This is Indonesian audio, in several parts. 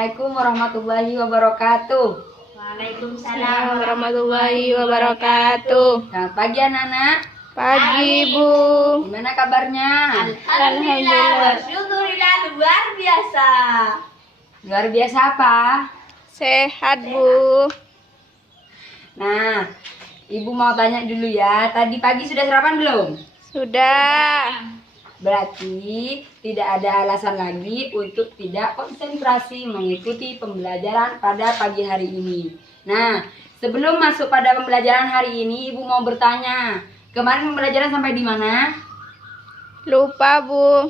Assalamualaikum warahmatullahi wabarakatuh. Waalaikumsalam warahmatullahi wabarakatuh. Selamat pagi anak-anak. Pagi, Bu. Gimana kabarnya? Alhamdulillah. Alhamdulillah luar biasa. Luar biasa apa? Sehat, Bu. Nah, Ibu mau tanya dulu ya. Tadi pagi sudah sarapan belum? Sudah. Berarti tidak ada alasan lagi untuk tidak konsentrasi mengikuti pembelajaran pada pagi hari ini. Nah, sebelum masuk pada pembelajaran hari ini, Ibu mau bertanya. Kemarin pembelajaran sampai di mana? Lupa, Bu.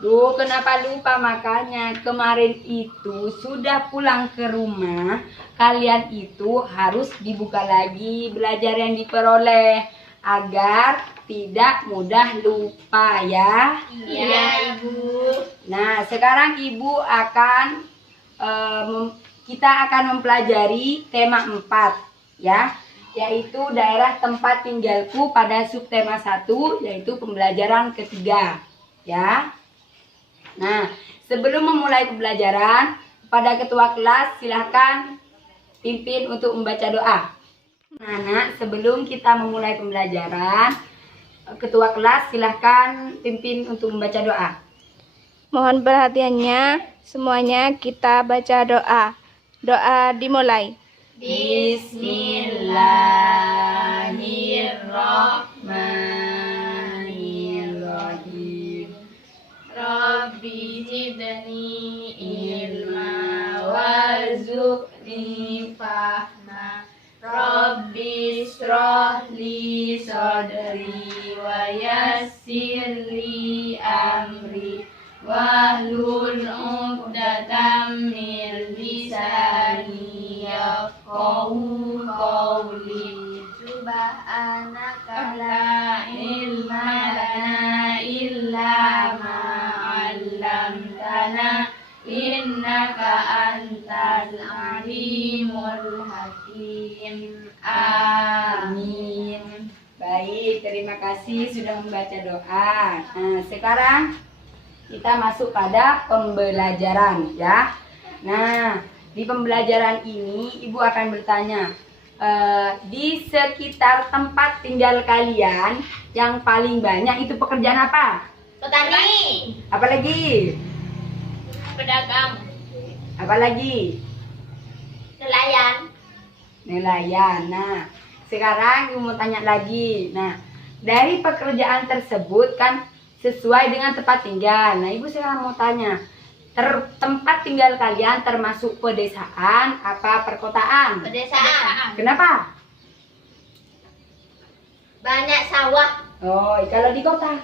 Duh, kenapa lupa? Makanya kemarin itu sudah pulang ke rumah, kalian itu harus dibuka lagi belajar yang diperoleh agar tidak mudah lupa ya. Iya, Ibu. Nah, sekarang Ibu akan kita akan mempelajari tema 4 ya, yaitu daerah tempat tinggalku pada subtema 1, yaitu pembelajaran ketiga ya. Nah, sebelum memulai pembelajaran, pada ketua kelas silahkan pimpin untuk membaca doa. Anak, sebelum kita memulai pembelajaran, ketua kelas silahkan pimpin untuk membaca doa. Mohon perhatiannya, semuanya kita baca doa. Doa dimulai. Bismillahirrahmanirrahim. Rabbi zidni ilma warzuqni fahma. Rabbi ishrah li sadri wa yassir li amri wahlul 'uqdatam min lisani yafqahu qawli. Subhanaka la ilma lana illa ma 'allamtana innaka antal alimul hakim. Amin. Baik, terima kasih sudah membaca doa. Nah, sekarang kita masuk pada pembelajaran ya. Nah, di pembelajaran ini Ibu akan bertanya, di sekitar tempat tinggal kalian yang paling banyak itu pekerjaan apa? Petani, Apalagi? pedagang, Apalagi? nelayan. Nelayan. Nah, sekarang Ibu mau tanya lagi. Nah, dari pekerjaan tersebut kan sesuai dengan tempat tinggal. Nah, Ibu sekarang mau tanya, tempat tinggal kalian termasuk pedesaan apa perkotaan? Pedesaan. Kenapa? Banyak sawah, Oh, kalau di kota.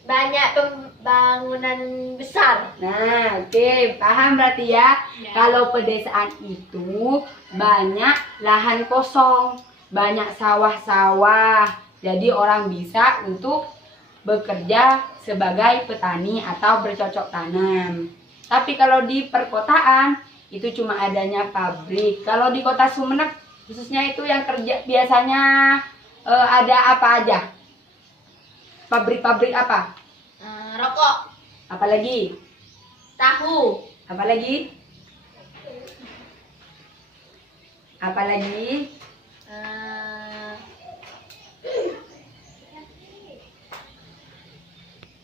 banyak pembangunan besar. Nah, oke, paham berarti ya. Kalau pedesaan itu banyak lahan kosong, banyak sawah-sawah. Jadi orang bisa untuk bekerja sebagai petani atau bercocok tanam. Tapi kalau di perkotaan itu cuma adanya pabrik. Kalau di kota Sumeneb khususnya itu yang kerja biasanya ada apa aja? Pabrik-pabrik apa? Rokok, Apalagi? tahu, Apalagi? Apalagi?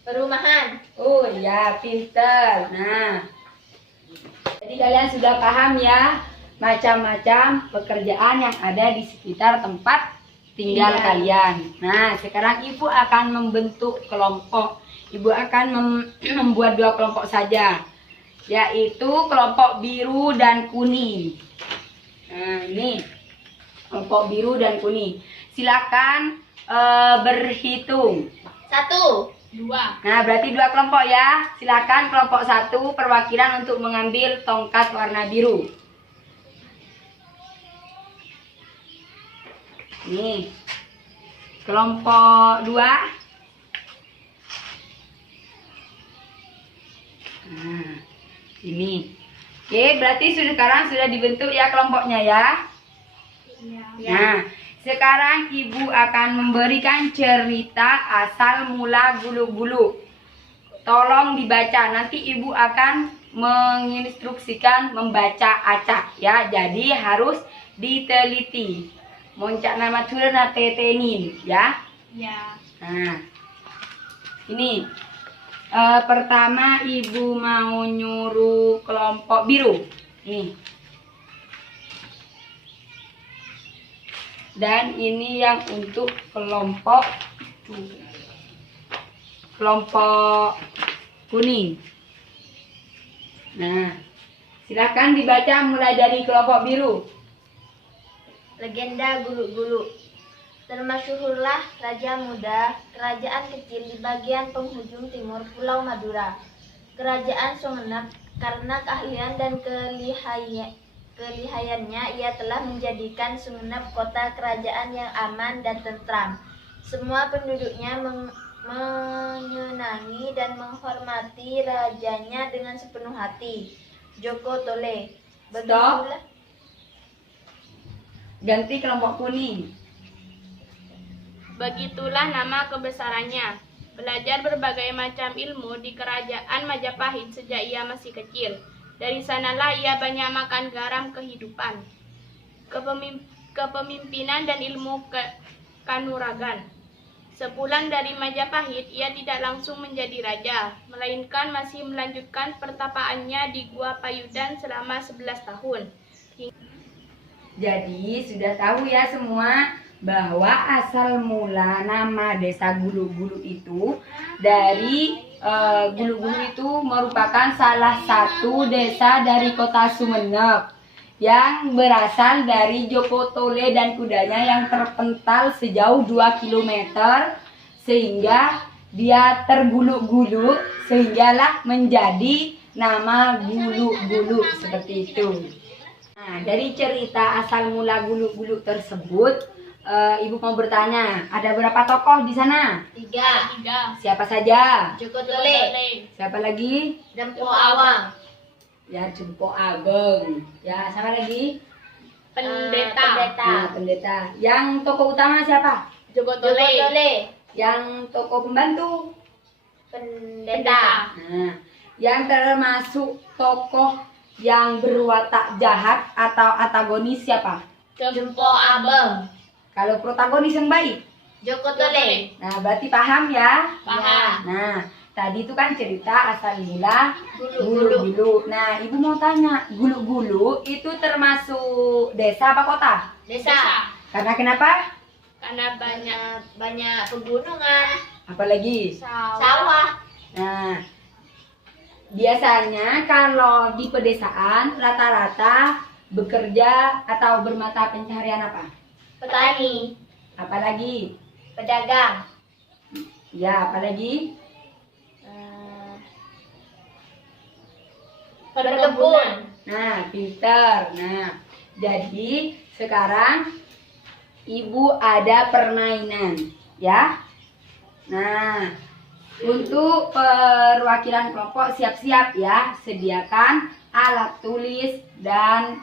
perumahan. Oh ya, pinter. Nah, jadi kalian sudah paham ya macam-macam pekerjaan yang ada di sekitar tempat tinggal kalian. Nah, sekarang Ibu akan membentuk kelompok. Ibu akan membuat 2 kelompok saja, yaitu kelompok biru dan kuning. Nah, ini kelompok biru dan kuning. Silakan berhitung. 1, 2. Nah, berarti 2 kelompok ya. Silakan kelompok 1 perwakilan untuk mengambil tongkat warna biru. Nih. Kelompok 2. Nah, ini. Oke, berarti sekarang sudah dibentuk ya kelompoknya ya. Nah, sekarang Ibu akan memberikan cerita asal mula guluk-guluk. Tolong dibaca, nanti Ibu akan menginstruksikan membaca acak ya, jadi harus diteliti. Moncak nama curna tetenin ya. Ya. Nah, ini pertama ibu mau nyuruh kelompok biru nih. Dan ini yang untuk kelompok kuning. Nah, silakan dibaca mulai dari kelompok biru. Legenda Gulu-Gulu. Termasyhurlah Raja Muda, kerajaan kecil di bagian penghujung timur Pulau Madura. Kerajaan Sumenep, karena keahlian dan kelihayannya ia telah menjadikan Sumenep kota kerajaan yang aman dan tentram. Semua penduduknya menyenangi dan menghormati rajanya dengan sepenuh hati. Joko Tole. Begitulah. Ganti kelompok kuning. Begitulah nama kebesarannya. Belajar berbagai macam ilmu di kerajaan Majapahit sejak ia masih kecil. Dari sanalah ia banyak makan garam kehidupan, kepemimpinan dan ilmu kanuragan. Sepulang dari Majapahit, ia tidak langsung menjadi raja, melainkan masih melanjutkan pertapaannya di Gua Payudan selama 11 tahun. Jadi sudah tahu ya semua bahwa asal mula nama desa Gulu-Gulu itu dari Gulu-Gulu itu merupakan salah satu desa dari kota Sumenep yang berasal dari Joko Tole dan kudanya yang terpental sejauh 2 km sehingga dia terguluk-guluk sehinggalah menjadi nama Gulu-Gulu seperti itu. Nah, dari cerita asal mula Gulu-Gulu tersebut, Ibu mau bertanya, ada berapa tokoh di sana? 3. Siapa saja? Joko Tole. Siapa lagi? Dempo Awang. Ya, Jempo Ageng. Ya, siapa lagi? Pendeta. Nah, pendeta. Yang tokoh utama siapa? Joko Tole. Yang tokoh pembantu? Pendeta. Nah, yang termasuk tokoh yang berwatak jahat atau antagonis siapa? Dempo Abeng. Kalau protagonis yang baik? Joko Tole. Nah, berarti paham ya? Paham. Nah, tadi itu kan cerita asal mula Gulu-Gulu. Gulu-Gulu. Nah, Ibu mau tanya, Gulu-Gulu itu termasuk desa apa kota? Desa. Karena kenapa? Karena Banyak pegunungan. Apalagi? Sawah. Nah, biasanya kalau di pedesaan rata-rata bekerja atau bermata pencaharian apa? Petani. Apalagi? Pedagang. Ya, apalagi? Berkebun. Nah, pinter. Nah, jadi sekarang Ibu ada permainan, ya. Nah, untuk perwakilan kelompok siap-siap ya, sediakan alat tulis dan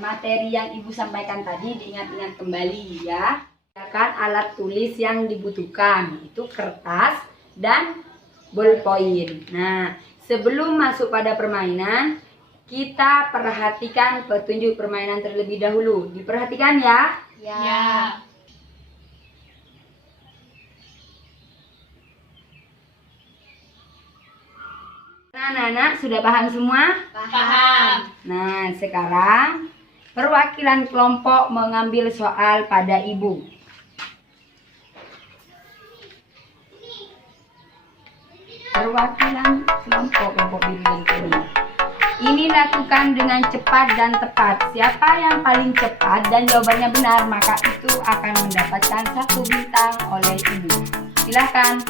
materi yang Ibu sampaikan tadi diingat-ingat kembali ya. Sediakan alat tulis yang dibutuhkan, itu kertas dan ballpoint. Nah, sebelum masuk pada permainan, kita perhatikan petunjuk permainan terlebih dahulu. Diperhatikan ya. Ya. Nah, anak-anak sudah paham semua? Paham. Nah, sekarang perwakilan kelompok mengambil soal pada Ibu. Perwakilan kelompok biru dan kuning. Ini lakukan dengan cepat dan tepat. Siapa yang paling cepat dan jawabannya benar, maka itu akan mendapatkan 1 bintang oleh Ibu. Silakan.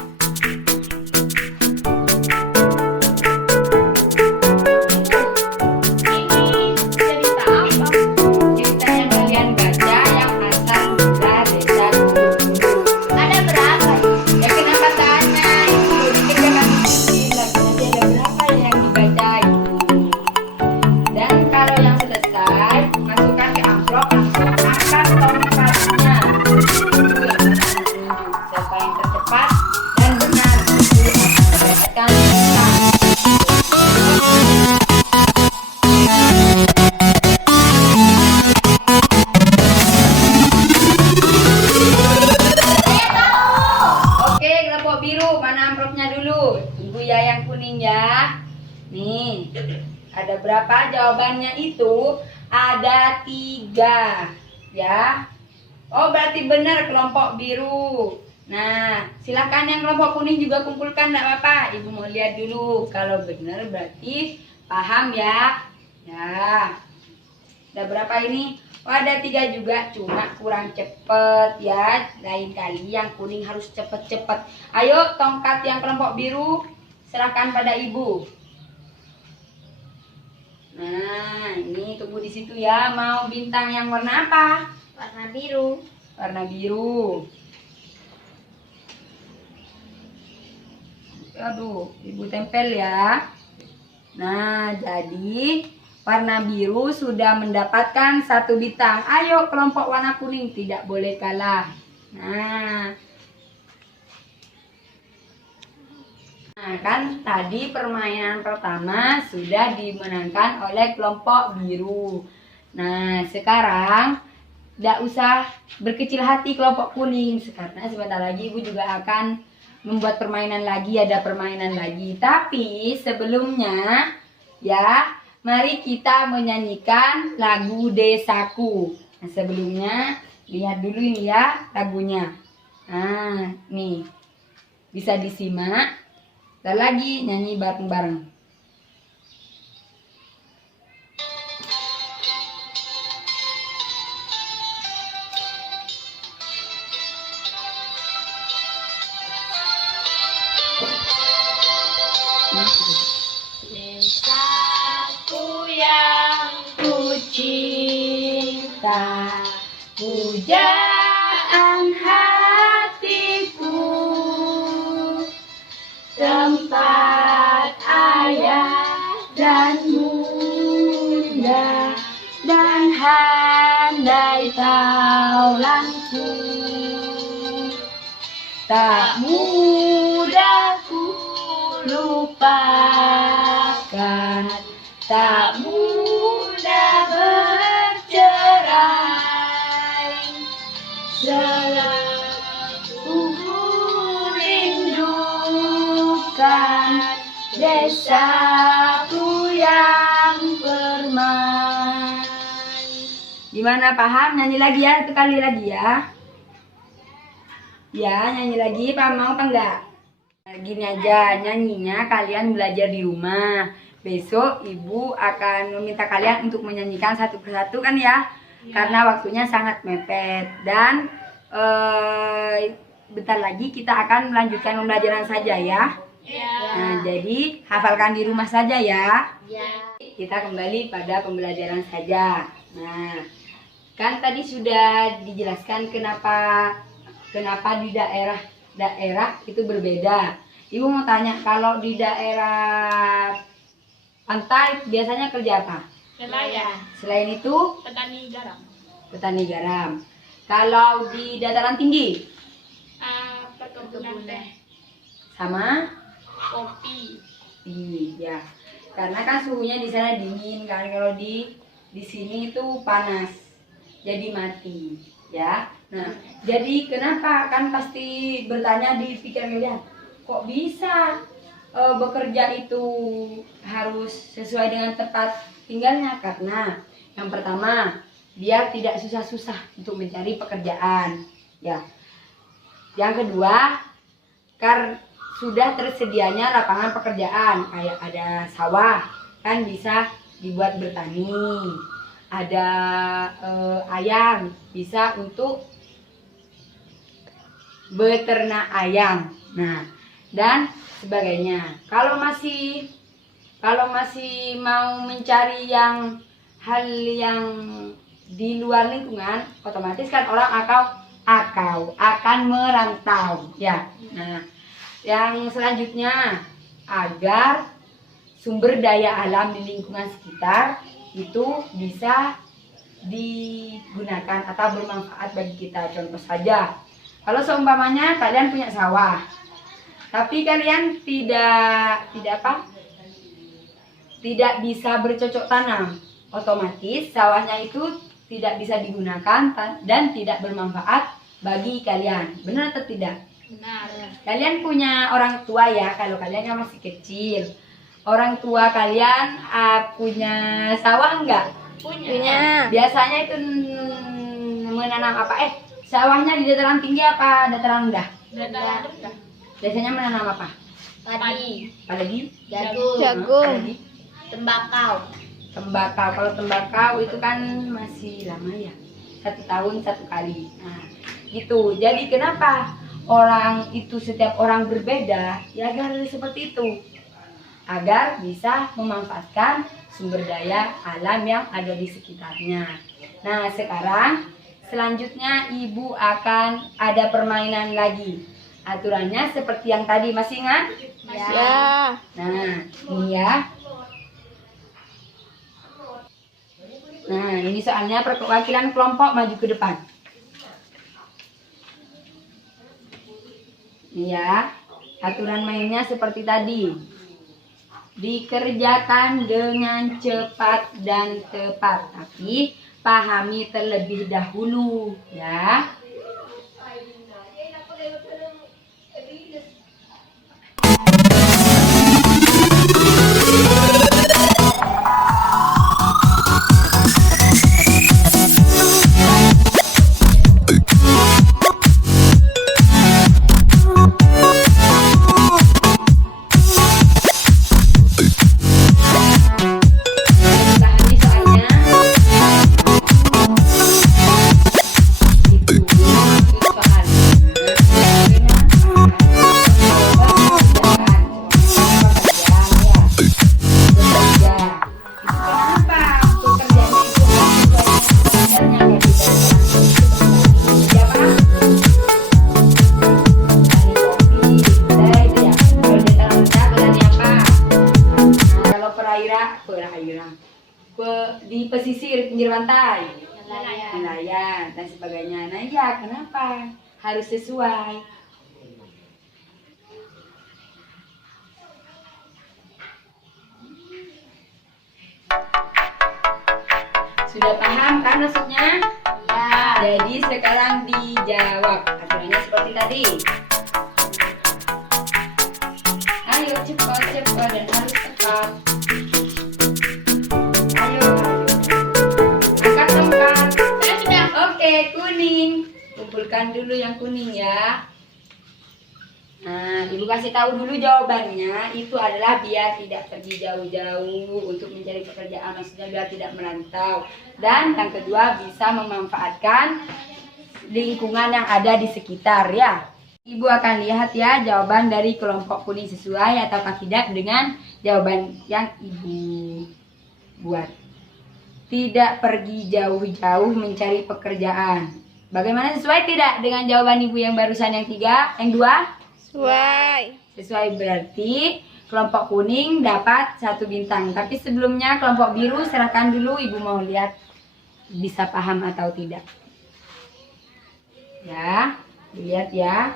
ini cerita apa? Cerita yang kalian baca yang asal mula desa Gulu-Gulu. Ada berapa? Ya kenapa tanya itu? Kita kan bikin lagi nanti ada berapa yang dibaca itu. Dan kalau yang selesai, masukkan ke amplop langsung angkat tongkatnya. Itu yang akan ditunjuk. Siapa yang tercepat dan benar itu akan mendapatkan bintang. amplopnya dulu. Tunggu ya yang kuning ya. Nih, ada berapa jawabannya itu? Ada 3 ya. Oh, berarti benar kelompok biru. Nah, silakan yang kelompok kuning juga kumpulkan, enggak apa-apa. Ibu mau lihat dulu. Kalau benar berarti paham ya. Ya. Ada berapa ini? Oh, ada 3 juga, cuma kurang cepet ya. Lain kali yang kuning harus cepet-cepet. Ayo, tongkat yang kelompok biru serahkan pada ibu. Nah, ini tunggu di situ ya. Mau bintang yang warna apa? Warna biru. Warna biru. Aduh, ibu tempel ya. Nah, jadi warna biru sudah mendapatkan 1 bintang. Ayo kelompok warna kuning tidak boleh kalah. Nah, kan tadi permainan pertama sudah dimenangkan oleh kelompok biru. Nah, sekarang tidak usah berkecil hati kelompok kuning. Karena sebentar lagi ibu juga akan membuat permainan lagi, ada permainan lagi. Tapi sebelumnya ya, mari kita menyanyikan lagu Desaku. Nah, sebelumnya lihat dulu ini ya lagunya. Nah, nih bisa disimak. Dan lagi nyanyi bareng-bareng. Desaku yang ku cinta, pujaan hatiku, tempat ayah dan bunda, dan handai taulanku. Tak mudah ku lupakan, tak mudah bercerai, selalu rindukan desaku yang permai. Gimana, paham? Nyanyi lagi ya, 1 kali lagi ya. Ya, nyanyi lagi, paham mau apa enggak? Nah, gini aja, nyanyinya kalian belajar di rumah. Besok ibu akan meminta kalian untuk menyanyikan satu persatu kan ya? Karena waktunya sangat mepet. Dan bentar lagi kita akan melanjutkan pembelajaran saja ya. Nah, jadi hafalkan di rumah saja ya. Kita kembali pada pembelajaran saja. Nah, kan tadi sudah dijelaskan kenapa di daerah itu berbeda. Ibu mau tanya, kalau di daerah pantai biasanya kerja apa? Nelayan. Selain itu Petani garam. petani garam. Kalau di dataran tinggi Perkebunan teh. sama Kopi. iya. Karena kan suhunya di sana dingin kan, kalau di sini itu panas. Jadi mati, ya. Nah, jadi kenapa kan pasti bertanya di pikiran kalian, kok bisa bekerja itu harus sesuai dengan tempat tinggalnya? Karena yang pertama, dia tidak susah-susah untuk mencari pekerjaan, ya. Yang kedua, sudah tersedianya lapangan pekerjaan, kayak ada sawah, kan bisa dibuat bertani. Ada ayam, bisa untuk beternak ayam. Nah, dan sebagainya. Kalau masih mau mencari hal yang di luar lingkungan, otomatis kan orang akan merantau, ya. Nah, yang selanjutnya, agar sumber daya alam di lingkungan sekitar itu bisa digunakan atau bermanfaat bagi kita. Contoh saja, kalau seumpamanya kalian punya sawah, tapi kalian tidak bisa bercocok tanam, otomatis sawahnya itu tidak bisa digunakan dan tidak bermanfaat bagi kalian. Benar atau tidak? Benar. Kalian punya orang tua ya, kalau kalian yang masih kecil. Orang tua kalian punya sawah enggak? Punya. Biasanya itu menanam apa? Sawahnya di dataran tinggi apa dataran rendah? Dataran rendah. Biasanya menanam apa? Padi, Apalagi? jagung, Apalagi? tembakau. Tembakau. Kalau tembakau itu kan masih lama ya, 1 tahun 1 kali. Nah, gitu. Jadi kenapa orang itu setiap orang berbeda? Ya agar seperti itu, agar bisa memanfaatkan sumber daya alam yang ada di sekitarnya. Nah, sekarang selanjutnya ibu akan ada permainan lagi. Aturannya seperti yang tadi, masih ingat? Ya. Nah, ini ya. Nah, ini soalnya perwakilan kelompok maju ke depan. Ini ya. Aturan mainnya seperti tadi. Dikerjakan dengan cepat dan tepat, tapi pahami terlebih dahulu ya. Pahami soalnya. Di pesisir pinggir pantai, nelayan dan sebagainya. Nah iya, kenapa harus sesuai? Sudah paham kan maksudnya? Ya. Jadi sekarang dijawab. Aturannya seperti tadi. Ayo cepat dan harus tepat. Ayo. Angkat tempat. Saya sudah. Oke, kuning. Kumpulkan dulu yang kuning ya. Nah, ibu kasih tahu dulu jawabannya. Itu adalah biar tidak pergi jauh-jauh untuk mencari pekerjaan, maksudnya biar tidak merantau. Dan yang kedua, bisa memanfaatkan lingkungan yang ada di sekitar ya. Ibu akan lihat ya jawaban dari kelompok kuning sesuai ataukah tidak dengan jawaban yang ibu buat. Tidak pergi jauh-jauh mencari pekerjaan. Bagaimana, sesuai tidak dengan jawaban ibu yang barusan yang 3, yang 2? Sesuai, berarti kelompok kuning dapat 1 bintang. Tapi sebelumnya kelompok biru serahkan dulu, ibu mau lihat bisa paham atau tidak. Ya, dilihat ya.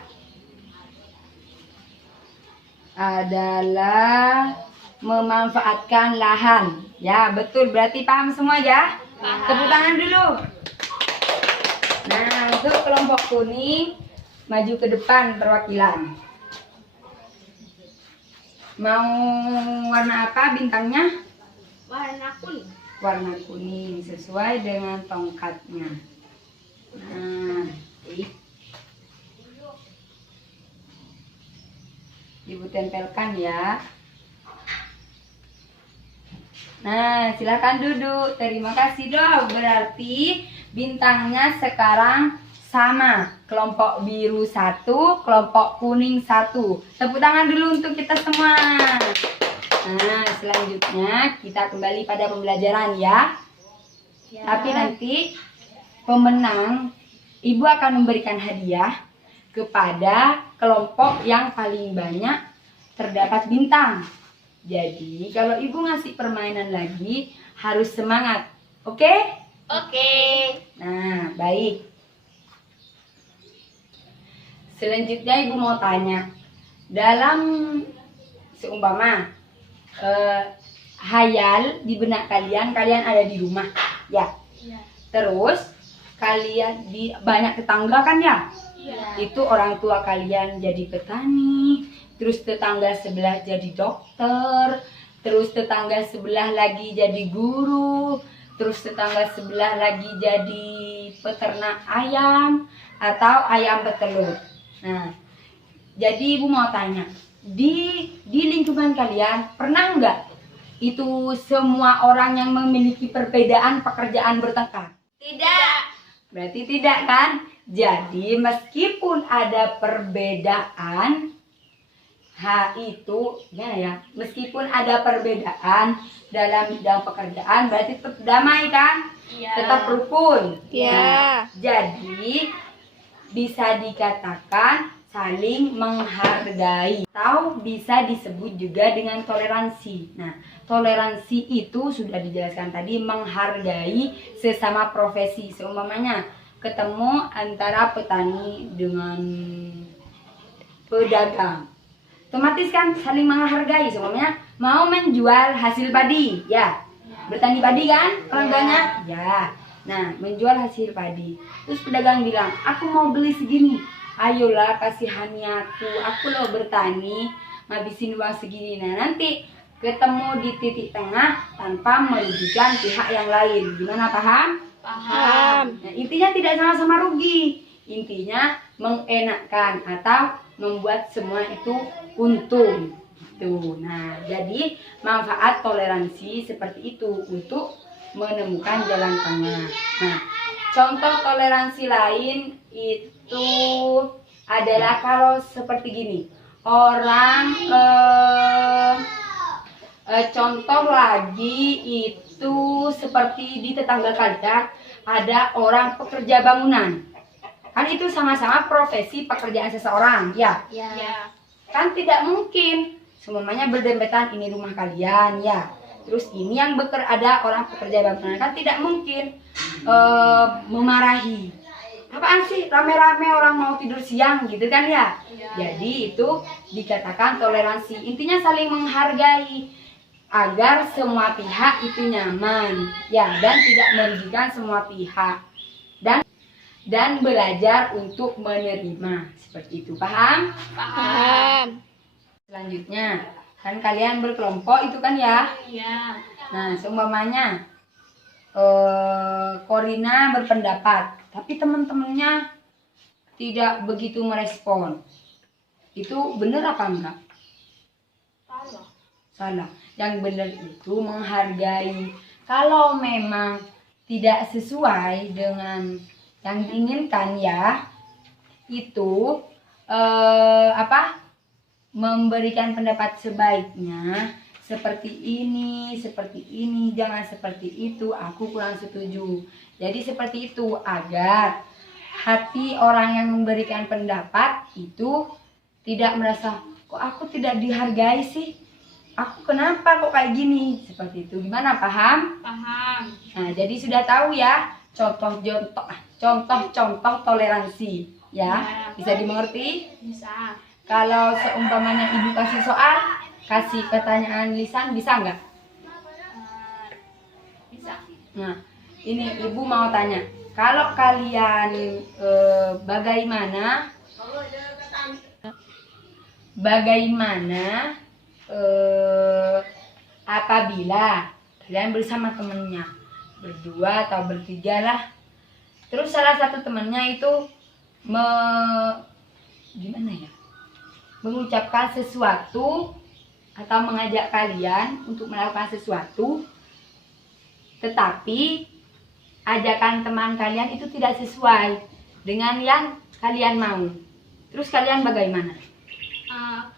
Adalah memanfaatkan lahan. Ya, betul, berarti paham semua ya? Paham. Tepuk tangan dulu. Nah, untuk kelompok kuning maju ke depan perwakilan. Mau warna apa bintangnya? Warna kuning. Warna kuning sesuai dengan tongkatnya. Nah, ibu tempelkan ya. Nah, silakan duduk. Terima kasih dong. Berarti bintangnya sekarang sama. Kelompok biru 1, kelompok kuning 1. Tepuk tangan dulu untuk kita semua. Nah, selanjutnya kita kembali pada pembelajaran ya. Tapi nanti pemenang, ibu akan memberikan hadiah kepada kelompok yang paling banyak terdapat bintang. Jadi kalau ibu ngasih permainan lagi harus semangat. Oke? Oke. Nah, baik. Selanjutnya ibu mau tanya, dalam seumpama hayal di benak kalian ada di rumah, ya. Terus kalian di banyak tetangga kan ya? Itu orang tua kalian jadi petani, terus tetangga sebelah jadi dokter, terus tetangga sebelah lagi jadi guru, terus tetangga sebelah lagi jadi peternak ayam atau ayam petelur. Nah, jadi ibu mau tanya, di lingkungan kalian pernah nggak itu semua orang yang memiliki perbedaan pekerjaan bertengkar? Tidak. Berarti tidak kan? Jadi meskipun ada perbedaan, meskipun ada perbedaan dalam bidang pekerjaan, berarti tetap damai kan? Iya. Tetap rukun. Iya. Nah, jadi bisa dikatakan saling menghargai atau bisa disebut juga dengan toleransi. Nah, toleransi itu sudah dijelaskan tadi, menghargai sesama profesi. Seumpamanya ketemu antara petani dengan pedagang, otomatis kan saling menghargai. Seumpamanya mau menjual hasil padi, ya bertani padi kan orang tuanya, ya. Nah, menjual hasil padi, terus pedagang bilang, aku mau beli segini, ayolah kasihani aku loh bertani ngabisin uang segini. Nah, nanti ketemu di titik tengah tanpa merugikan pihak yang lain. Gimana, paham? Paham. Nah, intinya tidak sama-sama rugi, intinya mengenakkan atau membuat semua itu untung. Tuh. Nah, jadi manfaat toleransi seperti itu untuk menemukan jalan tengah. Nah, contoh toleransi lain itu adalah kalau seperti gini. Orang contoh lagi itu seperti di tetangga kalian ada orang pekerja bangunan. Kan itu sama-sama profesi pekerjaan seseorang, ya. Ya. Kan tidak mungkin semuanya berdempetan, ini rumah kalian, ya. Terus ini yang ada orang pekerja bangunan, kan tidak mungkin memarahi. Apaan sih rame-rame orang mau tidur siang gitu kan, ya. Jadi itu dikatakan toleransi. Intinya saling menghargai agar semua pihak itu nyaman, ya, dan tidak merugikan semua pihak. Dan belajar untuk menerima. Seperti itu, paham? Paham. Selanjutnya, kan kalian berkelompok itu kan, ya. Iya. Nah, seumpamanya Korina berpendapat, tapi teman-temannya tidak begitu merespon. Itu benar apa enggak? Salah. Yang benar itu menghargai. Kalau memang tidak sesuai dengan yang diinginkan, ya, itu memberikan pendapat sebaiknya seperti ini, jangan seperti itu, aku kurang setuju. Jadi seperti itu agar hati orang yang memberikan pendapat itu tidak merasa, kok aku tidak dihargai sih, aku kenapa kok kayak gini, seperti itu. Gimana, paham? Paham. Nah, jadi sudah tahu ya contoh-contoh toleransi, ya. Bisa dimengerti? Bisa. Kalau seumpamanya ibu kasih soal, kasih pertanyaan lisan, bisa nggak? Bisa. Nah, ini ibu mau tanya, kalau kalian bagaimana apabila kalian bersama temennya berdua atau bertiga lah, terus salah satu temennya itu mengucapkan sesuatu atau mengajak kalian untuk melakukan sesuatu, tetapi ajakan teman kalian itu tidak sesuai dengan yang kalian mau. Terus kalian bagaimana?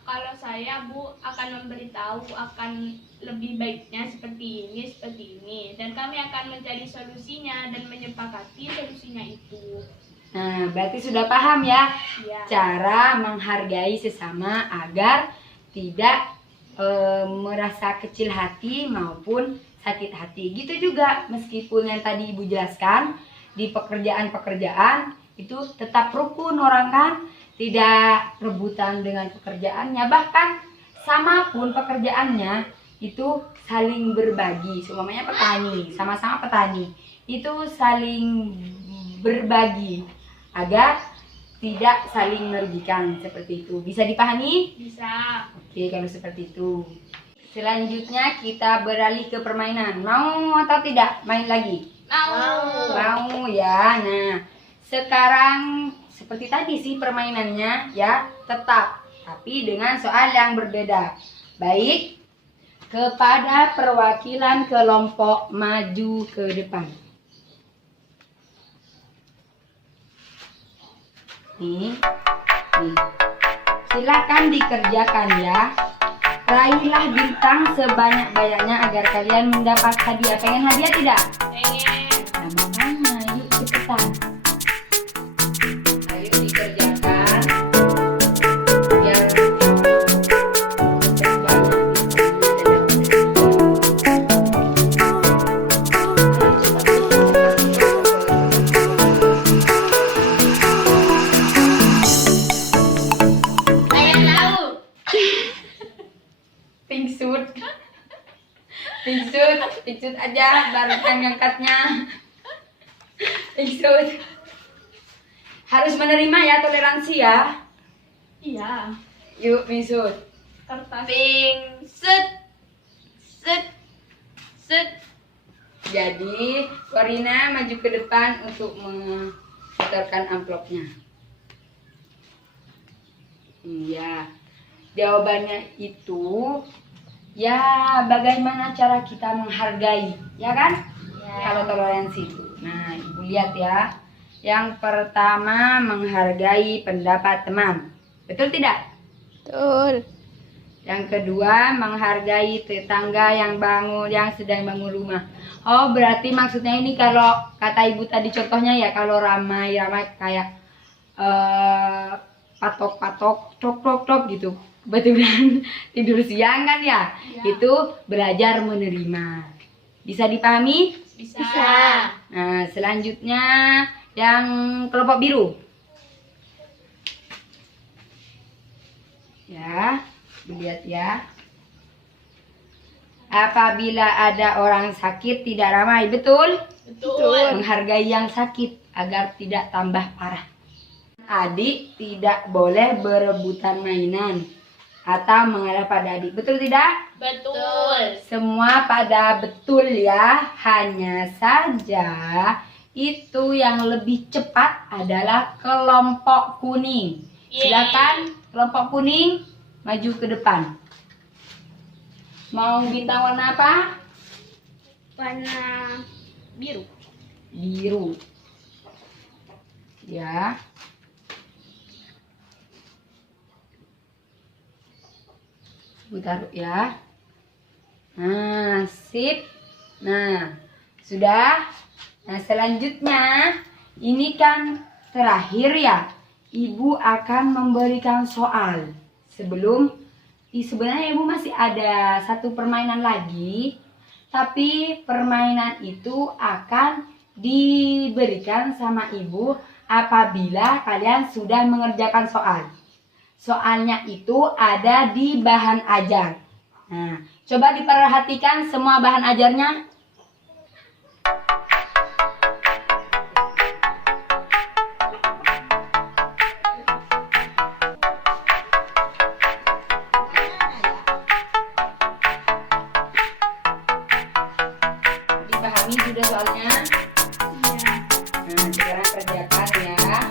Kalau saya, Bu, akan memberitahu akan lebih baiknya seperti ini, dan kami akan mencari solusinya dan menyepakati solusinya itu. Nah, berarti sudah paham ya, Ya. cara menghargai sesama agar tidak merasa kecil hati maupun sakit hati. Gitu juga meskipun yang tadi ibu jelaskan, di pekerjaan-pekerjaan itu tetap rukun orang kan, tidak rebutan dengan pekerjaannya, bahkan sama pun pekerjaannya itu saling berbagi. Semuanya petani, sama-sama petani, itu saling berbagi agar tidak saling merugikan, seperti itu. Bisa dipahami? Bisa. Oke, kalau seperti itu. Selanjutnya kita beralih ke permainan. Mau atau tidak main lagi? Mau. Mau ya. Nah, sekarang seperti tadi sih permainannya ya, tetap. Tapi dengan soal yang berbeda. Baik, kepada perwakilan kelompok maju ke depan. Nih. Silakan dikerjakan ya. Raihlah bintang sebanyak-banyaknya agar kalian mendapat hadiah. Pengen hadiah tidak? Pengen. Nah, makanya yuk cepetan. Ayo dikerjakan. Biar Saya tahu. Pingsut aja baru kan ngangkatnya. Pingsut. Harus menerima ya, toleransi ya. Iya. Yuk, pingsut. Kertas. Set. Set. Set. Jadi, Korina maju ke depan untuk menyetorkan amplopnya. Iya. Jawabannya itu ya bagaimana cara kita menghargai, ya kan? Ya. Kalau toleransi itu. Nah, Ibu lihat ya. Yang pertama, menghargai pendapat teman. Betul tidak? Betul. Yang kedua, menghargai tetangga yang sedang bangun rumah. Oh, berarti maksudnya ini kalau kata Ibu tadi contohnya ya, kalau ramai-ramai kayak patok-patok, tok gitu. Kebetulan tidur siang kan ya? Itu belajar menerima. Bisa dipahami? Bisa. Nah, selanjutnya yang kelompok biru. Ya, lihat ya. Apabila ada orang sakit tidak ramai, betul? Betul. Menghargai yang sakit agar tidak tambah parah. Adik tidak boleh berebutan mainan atau mengarah pada adik. Betul tidak? Betul. Semua pada betul ya. Hanya saja itu yang lebih cepat adalah kelompok kuning. Silakan kelompok kuning maju ke depan. Mau bintang warna apa? Warna biru. Biru. Ya. Ibu taruh ya. Nah, sip. Nah, sudah. Nah, selanjutnya ini kan terakhir ya. Ibu akan memberikan soal. Sebenarnya Ibu masih ada satu permainan lagi. Tapi permainan itu akan diberikan sama Ibu apabila kalian sudah mengerjakan soal. Soalnya itu ada di bahan ajar. Nah, coba diperhatikan semua bahan ajarnya. Dipahami sudah soalnya? Nah, sekarang kerjakan ya.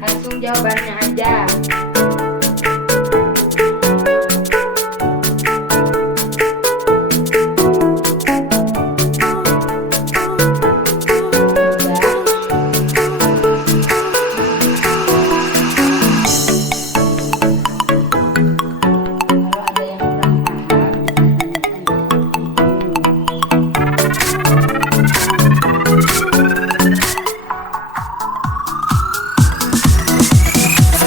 Langsung jawabannya aja. Kalau ada yang kurang paham, bisa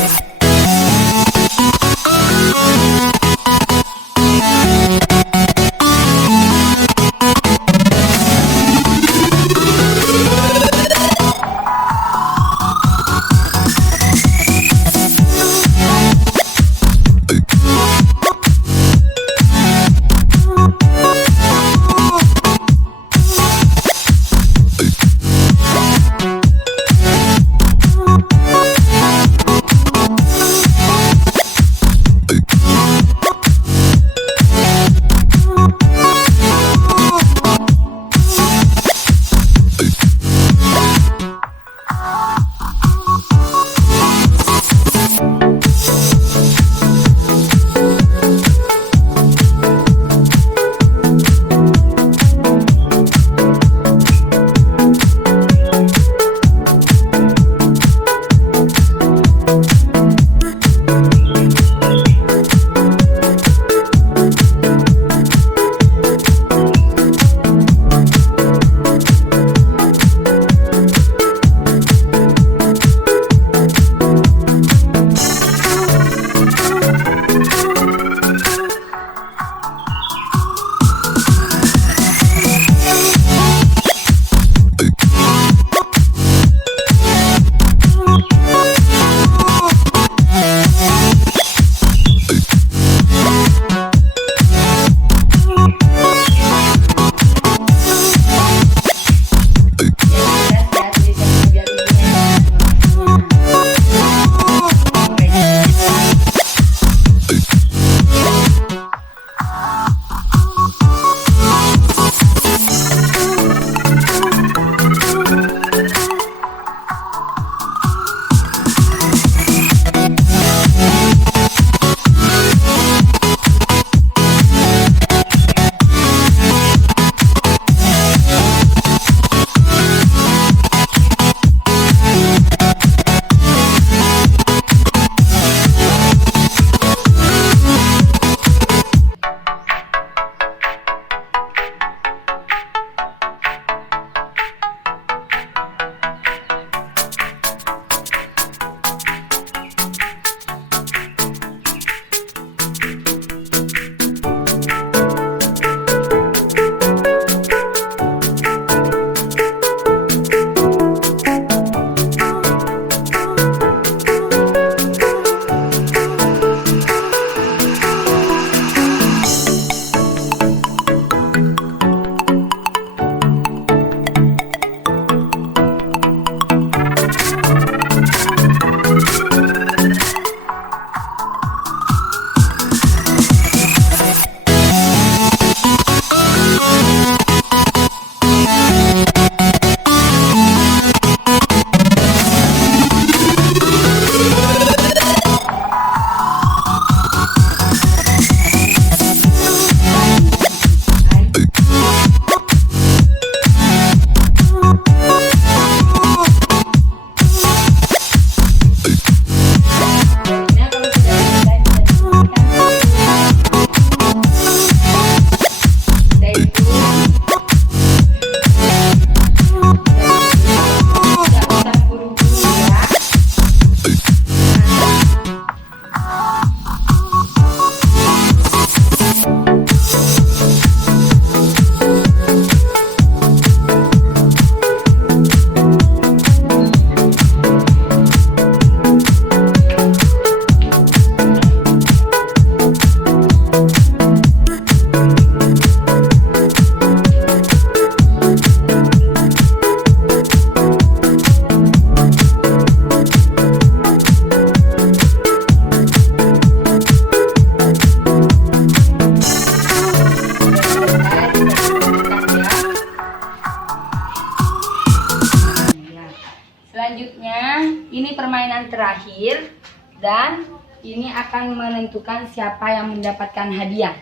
Dan ini akan menentukan siapa yang mendapatkan hadiah.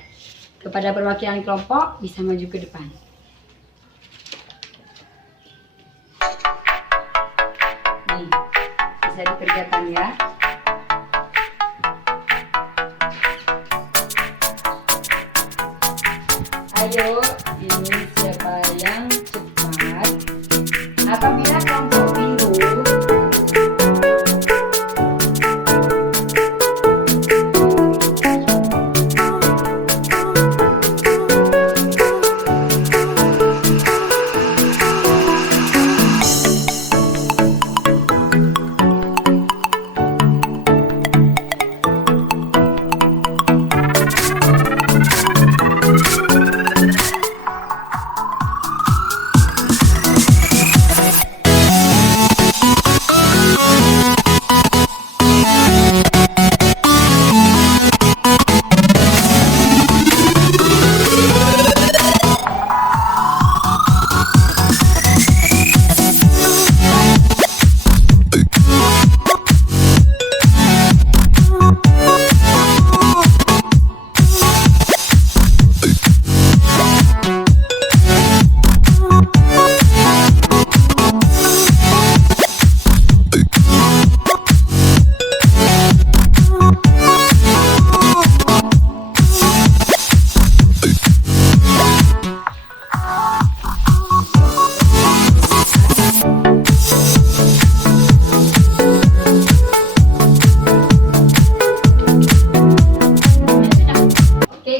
Kepada perwakilan kelompok bisa maju ke depan. Nih, bisa dikerjakan ya. Ayo, ini siapa yang cepat? Apabila kelompok biru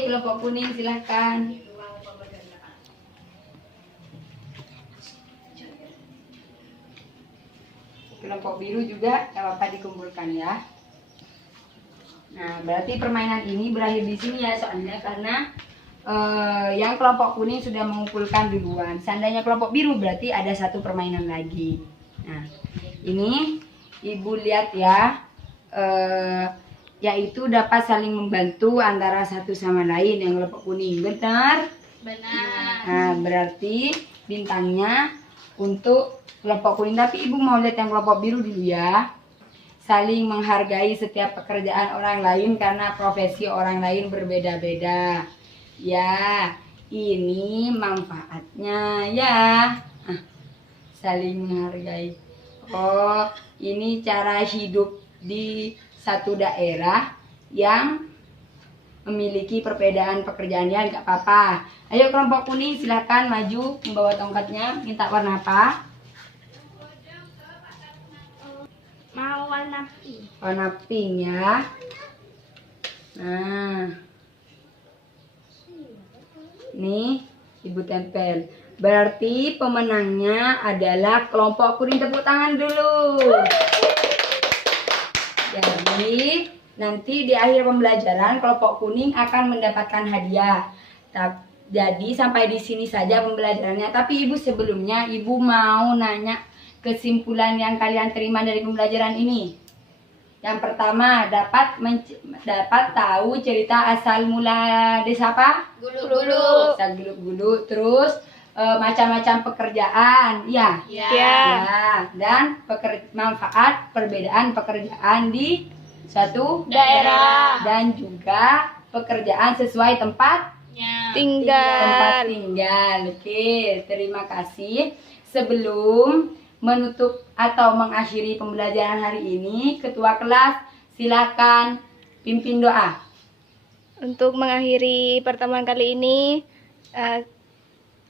kelompok kuning silahkan. Kelompok biru juga gak apa-apa dikumpulkan ya. Nah, berarti permainan ini berakhir di sini ya, soalnya karena yang kelompok kuning sudah mengumpulkan duluan. Seandainya kelompok biru berarti ada satu permainan lagi. Nah, ini ibu lihat ya, yaitu dapat saling membantu antara satu sama lain yang kelompok kuning. Benar? Benar. Nah, berarti bintangnya untuk kelompok kuning. Tapi ibu mau lihat yang kelompok biru dulu ya. Saling menghargai setiap pekerjaan orang lain karena profesi orang lain berbeda-beda. Ya, ini manfaatnya ya. Saling menghargai. Oh, ini cara hidup di satu daerah yang memiliki perbedaan pekerjaan ya, nggak apa-apa. Ayo kelompok kuning silakan maju membawa tongkatnya. Minta warna apa? Mau warna pink. Warna pink ya. Nah, nih ibu tempel. Berarti pemenangnya adalah kelompok kuning. Tepuk tangan dulu. Jadi nanti di akhir pembelajaran kelompok kuning akan mendapatkan hadiah. Jadi sampai di sini saja pembelajarannya. Tapi ibu sebelumnya ibu mau nanya kesimpulan yang kalian terima dari pembelajaran ini. Yang pertama, dapat tahu cerita asal mula desa apa? Gulu-gulu. Desa Gulu-gulu. Terus macam-macam pekerjaan, ya. Ya. Ya, dan manfaat perbedaan pekerjaan di suatu Daerah. dan juga pekerjaan sesuai tempat tempat tinggal. Oke, terima kasih. Sebelum menutup atau mengakhiri pembelajaran hari ini, ketua kelas silakan pimpin doa. Untuk mengakhiri pertemuan kali ini,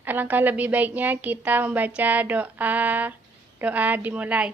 alangkah lebih baiknya kita membaca doa dimulai.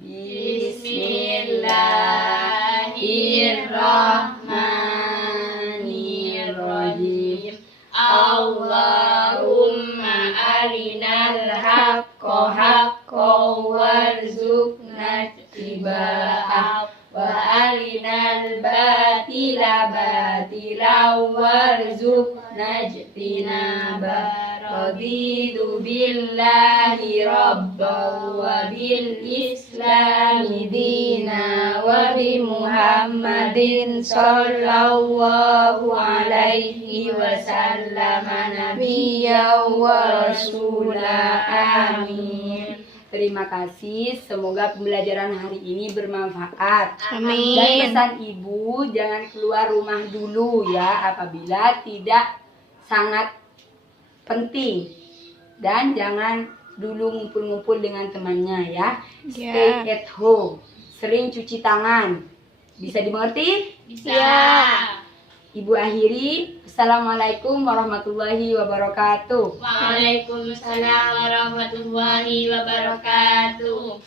Bismillahirrahmanirrahim. Allahumma arinal haqqa haqqan warzuqna ittiba'ah wa arinal batila batilan warzuqna ijtinabah. Raditu billahi rabban wa bil islami dina wa bi Muhammadin sallallahu alaihi wasallam nabiyyan wa rasula. Amin. Terima kasih, semoga pembelajaran hari ini bermanfaat. Dan Amin. pesan ibu, jangan keluar rumah dulu ya apabila tidak sangat penting. Dan jangan dulu ngumpul-ngumpul dengan temannya ya. Stay at home, sering cuci tangan. Bisa dimengerti? Bisa. Ibu akhiri, Assalamualaikum warahmatullahi wabarakatuh. Waalaikumsalam warahmatullahi wabarakatuh.